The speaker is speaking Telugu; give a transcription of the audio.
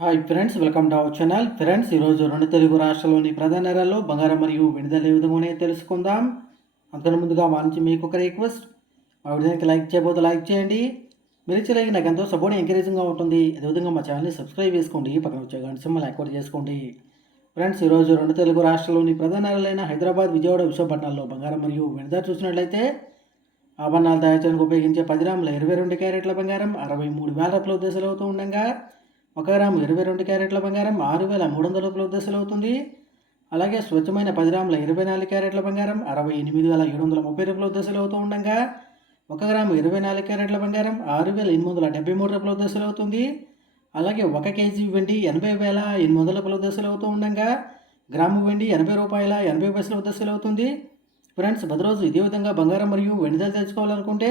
Hi friends welcome to our channel. Friends ఈరోజు రెండు తెలుగు రాష్ట్రాల్లోని ప్రధాన నగరాల్లో బంగారం మరియు విడుదల ఏ విధంగానే తెలుసుకుందాం. అంతకు ముందుగా మా నుంచి మీకు ఒక రిక్వెస్ట్. మా విడుదలకి లైక్ చేయబోతే లైక్ చేయండి. మీరు ఇచ్చే లైక్ నాకు ఎంతో సపోర్ట్ ఎంకరేజింగ్గా ఉంటుంది. అదేవిధంగా మా ఛానల్ని సబ్స్క్రైబ్ చేసుకోండి. పక్కన వచ్చే గంట సింబల్ యాక్టివేట్ చేసుకోండి. ఫ్రెండ్స్ ఈరోజు రెండు తెలుగు రాష్ట్రాల్లోని ప్రధాన నగరాలైన హైదరాబాద్ విజయవాడ విశాఖపట్నాల్లో బంగారం మరియు విడుదల చూసినట్లయితే ఆభరణాలు తయారు చేయడానికి ఉపయోగించే పది గ్రాముల ఇరవై రెండు క్యారెట్ల బంగారం అరవై మూడు వేల రూపాయల ఉద్దేశాలు అవుతూ ఉండగా ఒక గ్రాము ఇరవై రెండు క్యారెట్ల బంగారం ఆరు వేల మూడు వందల రూపాయల ఉద్దేశాలు అవుతుంది. అలాగే స్వచ్ఛమైన పది గ్రాముల ఇరవై నాలుగు క్యారెట్ల బంగారం అరవై ఎనిమిది వేల ఏడు వందల ముప్పై రూపాయల ఉద్దేశాలు అవుతూ ఉండగా ఒక గ్రాము ఇరవై నాలుగు క్యారెట్ల బంగారం ఆరు వేల ఎనిమిది వందల డెబ్బై మూడు రూపాయల ఉద్దేశాలు అవుతుంది. అలాగే ఒక కేజీ వెండి ఎనభై వేల ఎనిమిది వందల రూపాయల ఉద్దేశాలు అవుతూ ఉండగా గ్రాము వెండి ఎనభై రూపాయల ఎనభై పైసల ఉద్దేశాలు అవుతుంది. ఫ్రెండ్స్ ప్రతిరోజు ఇదే విధంగా బంగారం మరియు వెండిదలు తెచ్చుకోవాలనుకుంటే